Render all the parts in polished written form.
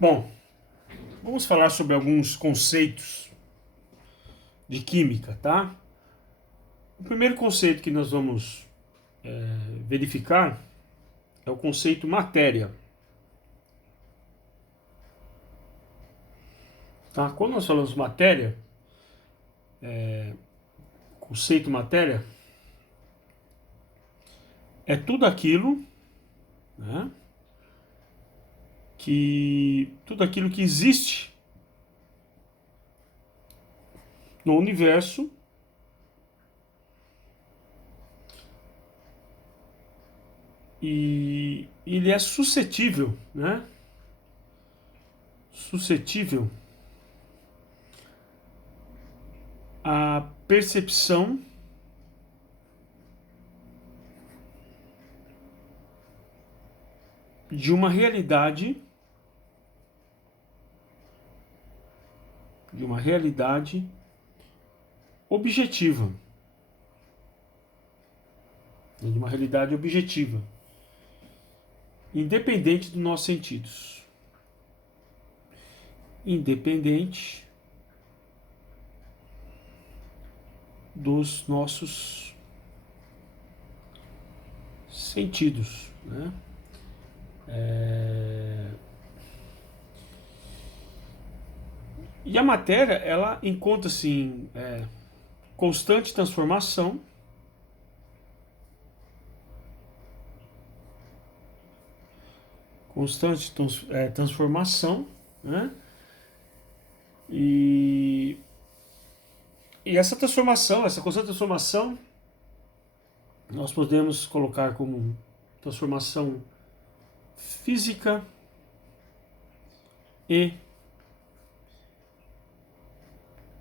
Bom, vamos falar sobre alguns conceitos de química, tá? O primeiro conceito que nós vamos verificar é o conceito matéria, tá? Quando nós falamos matéria, conceito matéria, é tudo aquilo, né, tudo aquilo que existe no universo e ele é suscetível, né? Suscetível à percepção de uma realidade objetiva, de uma realidade objetiva, independente dos nossos sentidos, independente dos nossos sentidos, né? E a matéria, ela encontra-se em constante transformação, transformação, né? E, e essa transformação, essa constante transformação, nós podemos colocar como transformação física e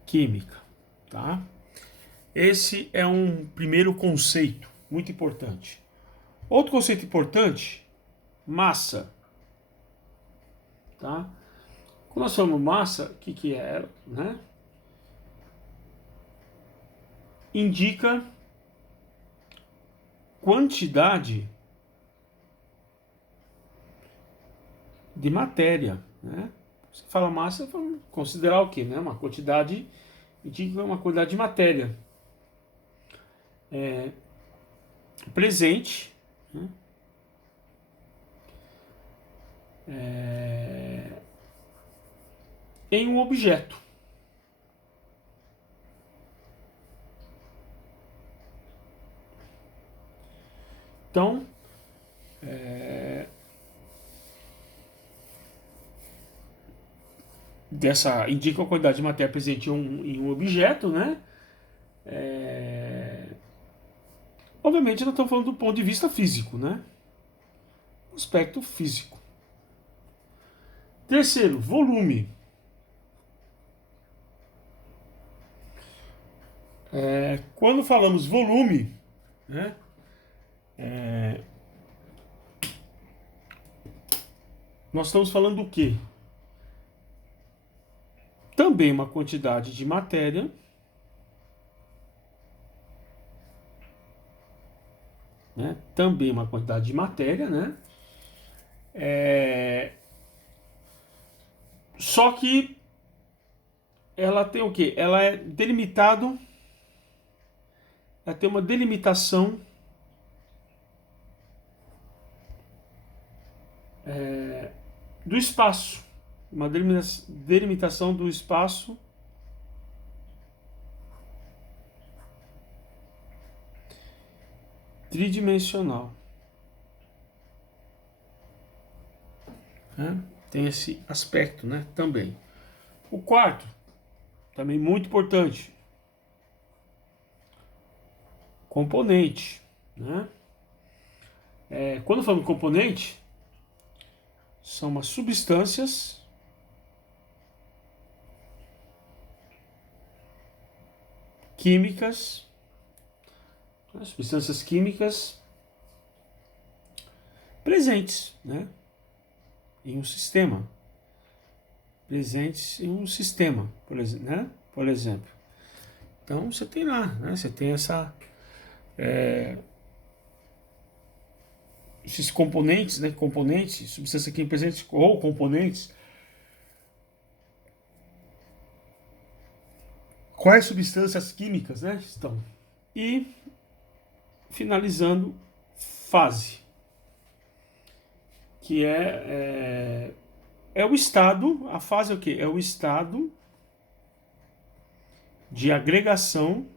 química, tá? Esse é um primeiro conceito muito importante. Outro conceito importante, massa, tá? Quando nós falamos massa, o que é ela, né? Indica quantidade de matéria, né? Você fala massa, vamos considerar o quê, né? Uma quantidade, indica uma quantidade de matéria presente, né? Em um objeto. Então, indica a quantidade de matéria presente em um objeto, né? Obviamente, nós estamos falando do ponto de vista físico, né? Aspecto físico. Terceiro, volume. Quando falamos volume, né? Nós estamos falando do quê? Também uma quantidade de matéria, né? Também uma quantidade de matéria, né? Só que ela tem o quê? Ela tem uma delimitação do espaço, uma delimitação do espaço tridimensional, né? Tem esse aspecto, né? Também. O quarto, também muito importante, componente, né? Quando falamos componente, são umas substâncias químicas, né? Substâncias químicas presentes, né? Em um sistema, presentes em um sistema, por exemplo, né? Por exemplo. Então você tem lá, né? Você tem esses componentes, né? Componentes, substância química presente ou componentes quais substâncias químicas, né, estão. E finalizando, fase, que é o estado, a fase é o quê? É o estado de agregação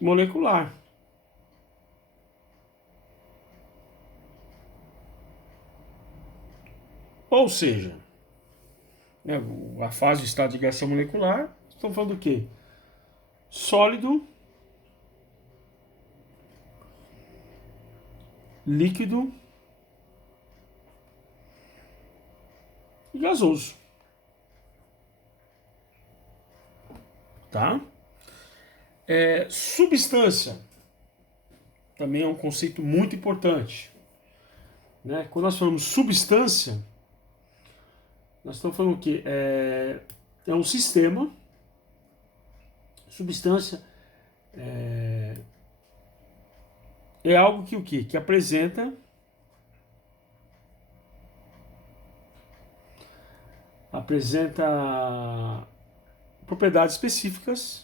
molecular. Ou seja, né, a fase de estado de agregação molecular, estamos falando do quê? Sólido, líquido e gasoso, tá? Substância também é um conceito muito importante, né? Quando nós falamos substância, nós estamos falando o quê? É um sistema, substância é algo que o quê? Que apresenta propriedades específicas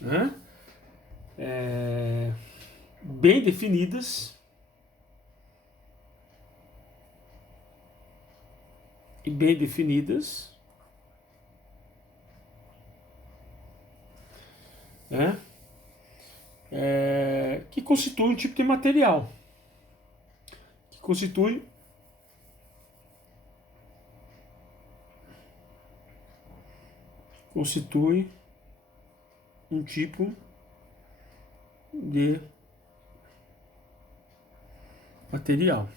né? Bem definidas e bem definidas, né? Que constitui um tipo de material, que constitui um tipo de material,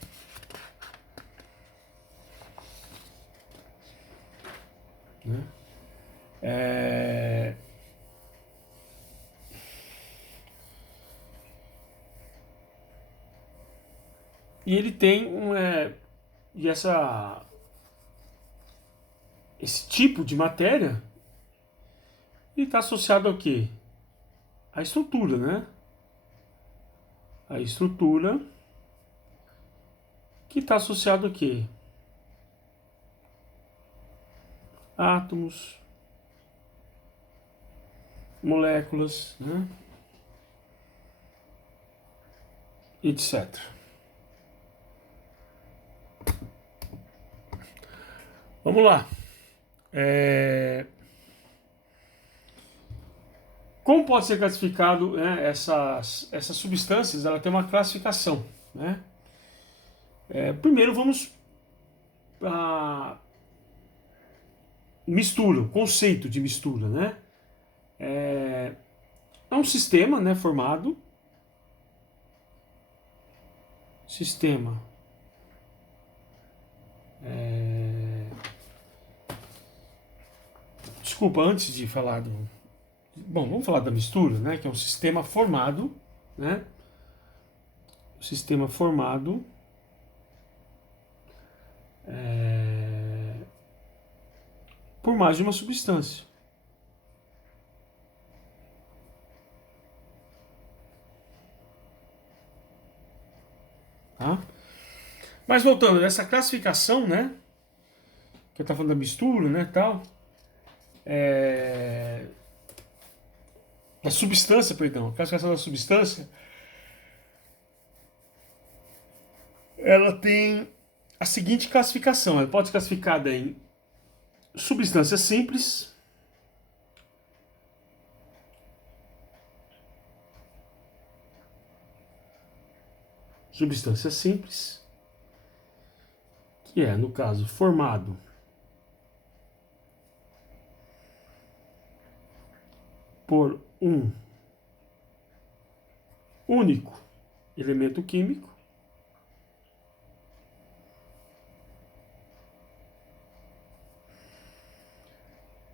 né? E ele tem e esse tipo de matéria está associado ao quê? A estrutura, né? A estrutura que está associado ao quê? Átomos, moléculas, né? Etc. Vamos lá. Como pode ser classificado, né, essas substâncias? Ela tem uma classificação, né? Primeiro vamos a mistura, o conceito de mistura, né? É um sistema, né, formado. Sistema. Desculpa, antes de falar do. Bom, vamos falar da mistura, né? Que é um sistema formado, né? Um sistema formado por mais de uma substância. Tá? Mas voltando, essa classificação, né? Que eu estava falando da mistura, né? Tal. Da substância, perdão. A classificação da substância. Ela tem a seguinte classificação. Ela pode ser classificada em substância simples, que é, no caso, formado por um único elemento químico.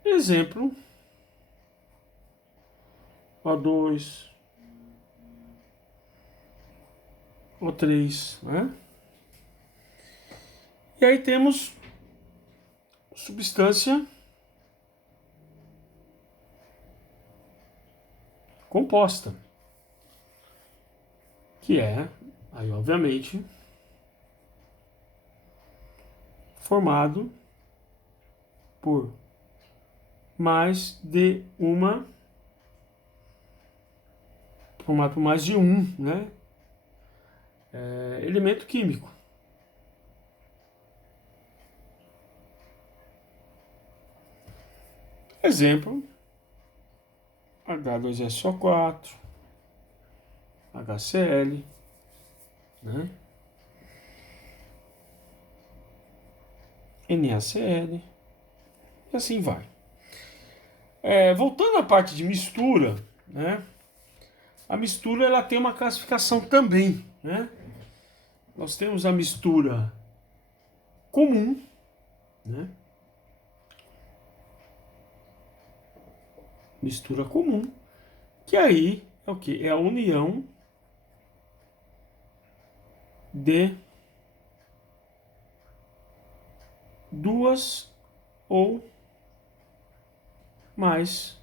Exemplo, O2, O3, né? E aí temos substância composta, que é, aí obviamente, formado por mais de uma, formado por mais de um, né, elemento químico. Exemplo, H2SO4, HCl, né? NaCl, e assim vai. Voltando à parte de mistura, né? A mistura ela tem uma classificação também, né? Nós temos a mistura comum, né? Mistura comum, que aí é o que? É a união de duas ou mais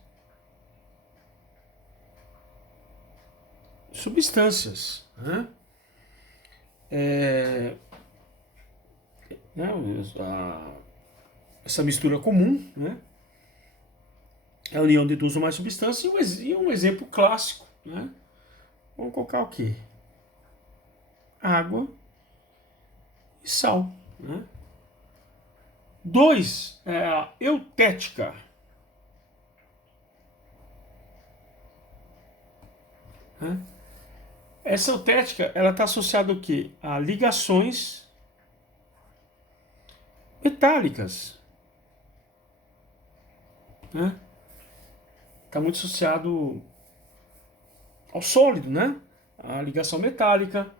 substâncias, né? É, né, essa mistura comum, né? É a união de duas ou mais substâncias e um exemplo clássico, né? Vamos colocar o quê? Água e sal, né? Dois, é a eutética, né? Essa eutética, ela está associada ao quê? A ligações metálicas, né? Está muito associado ao sólido, né? A ligação metálica.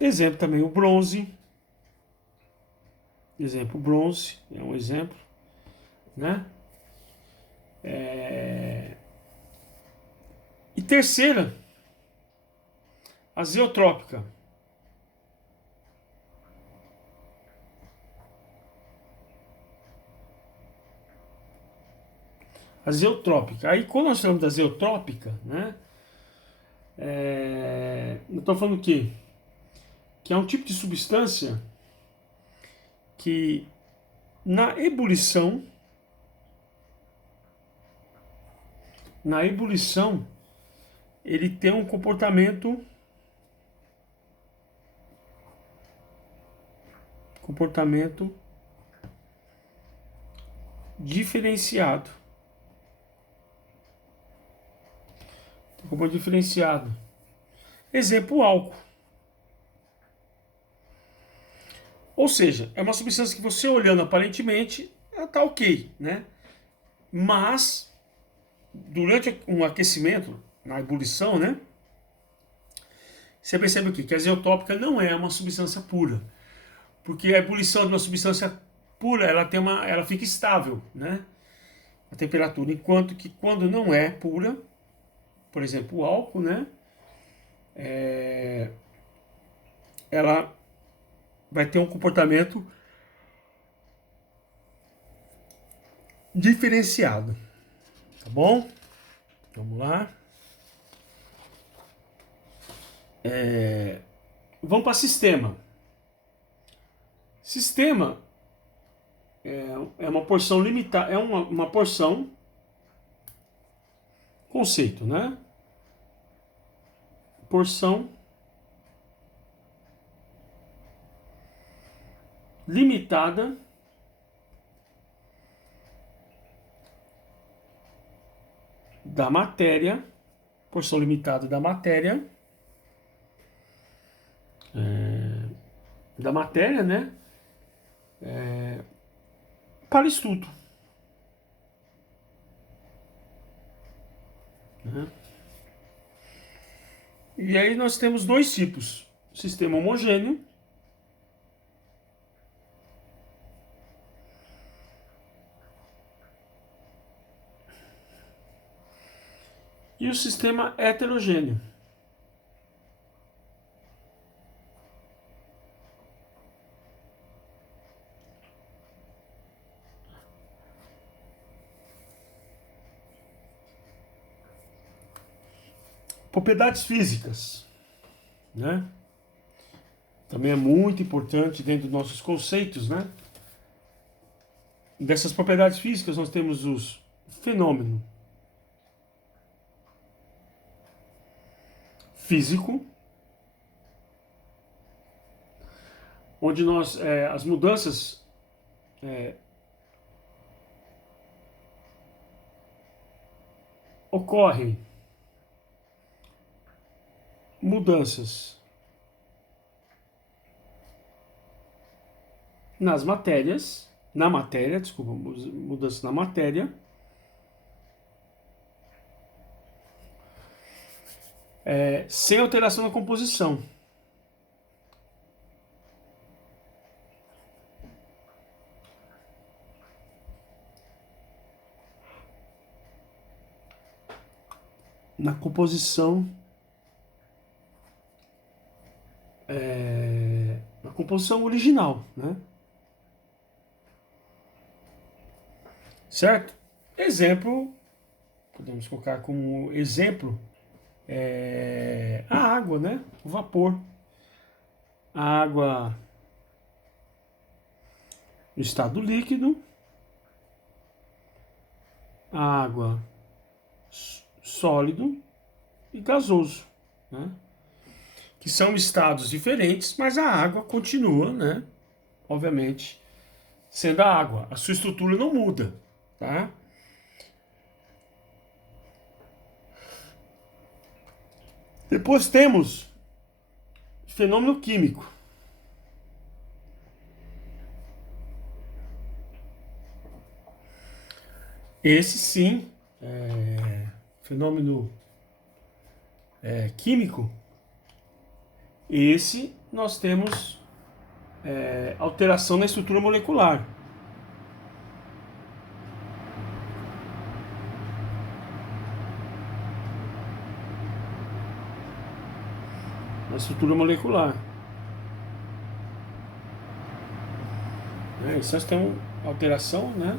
Exemplo também o bronze. Exemplo, bronze é um exemplo, né? E terceira, a zeotrópica. A zeotrópica. Aí quando nós falamos da zeotrópica, né? Eu estou falando o quê? Que é um tipo de substância que na ebulição, ele tem um comportamento diferenciado. Comportamento diferenciado. Exemplo, o álcool. Ou seja, é uma substância que você olhando aparentemente, ela tá ok, né? Mas, durante um aquecimento, na ebulição, né? Você percebe o quê? Que a azeotópica não é uma substância pura. Porque a ebulição de uma substância pura, ela fica estável, né? A temperatura. Enquanto que quando não é pura, por exemplo, o álcool, né? Ela vai ter um comportamento diferenciado. Tá bom? Vamos lá. Vamos para sistema. Sistema é uma porção limitada, é uma porção, conceito, né? Porção limitada da matéria, porção limitada da matéria, né? Para estudo, né? E aí nós temos dois tipos: sistema homogêneo e o sistema heterogêneo. Propriedades físicas, né? Também é muito importante dentro dos nossos conceitos, né? Dessas propriedades físicas nós temos os fenômeno físico, onde as mudanças ocorrem, mudanças nas matérias, na matéria, desculpa, mudanças na matéria, sem alteração na composição. Na composição, na composição original, né? Certo? Exemplo, podemos colocar como exemplo a água, né? O vapor. A água no estado líquido, a água sólido e gasoso, né? Que são estados diferentes, mas a água continua, né? Obviamente, sendo a água. A sua estrutura não muda, tá? Depois temos fenômeno químico. Esse sim, fenômeno químico, esse nós temos alteração na estrutura molecular. Na estrutura molecular. Isso nós temos alteração, né,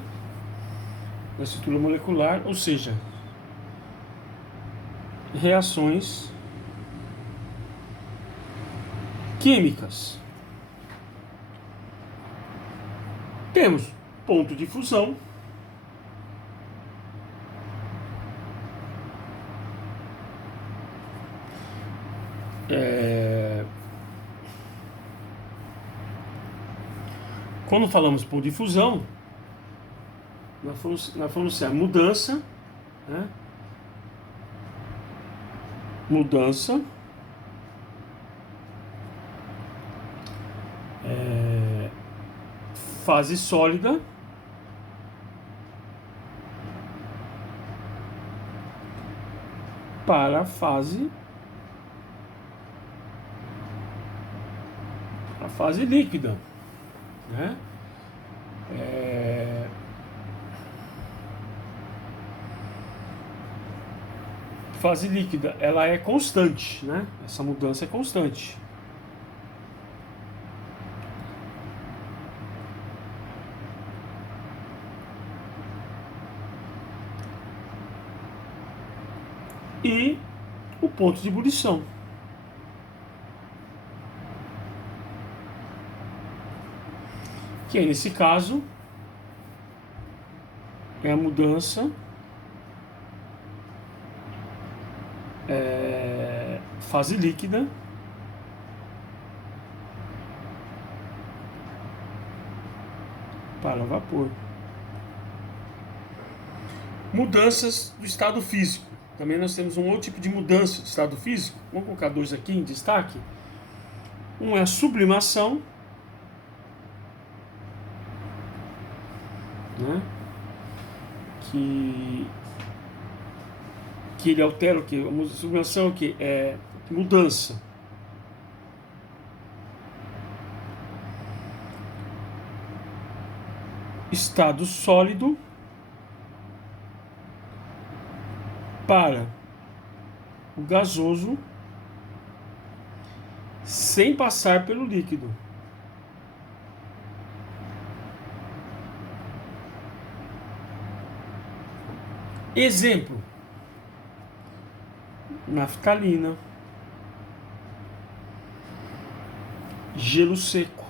na estrutura molecular, ou seja, reações químicas. Temos ponto de fusão, quando falamos ponto de fusão, nós falamos a mudança, né? Mudança fase sólida para a fase líquida, né? Fase líquida, ela é constante, né? Essa mudança é constante. E o ponto de ebulição. Que aí, nesse caso, é a mudança fase líquida para vapor. Mudanças do estado físico. Também nós temos um outro tipo de mudança do estado físico. Vamos colocar dois aqui em destaque. Um é a sublimação, né? Que ele altera o que? A sublimação é o que? É mudança. Estado sólido para o gasoso sem passar pelo líquido. Exemplo. naftalina, gelo seco,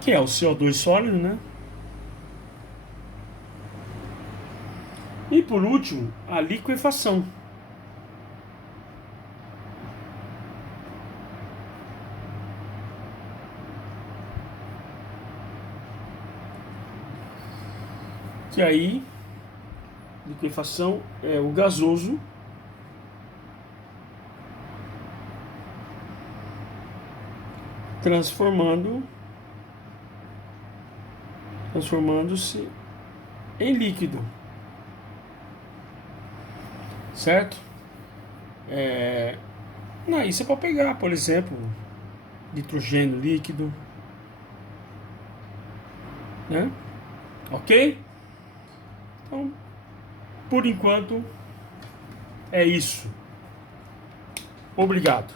que é o CO2 sólido, né? E por último, a liquefação. Que aí, liquefação é o gasoso transformando-se em líquido, certo? Não, isso é para pegar, por exemplo, nitrogênio líquido, né? Ok? Então, por enquanto, é isso. Obrigado.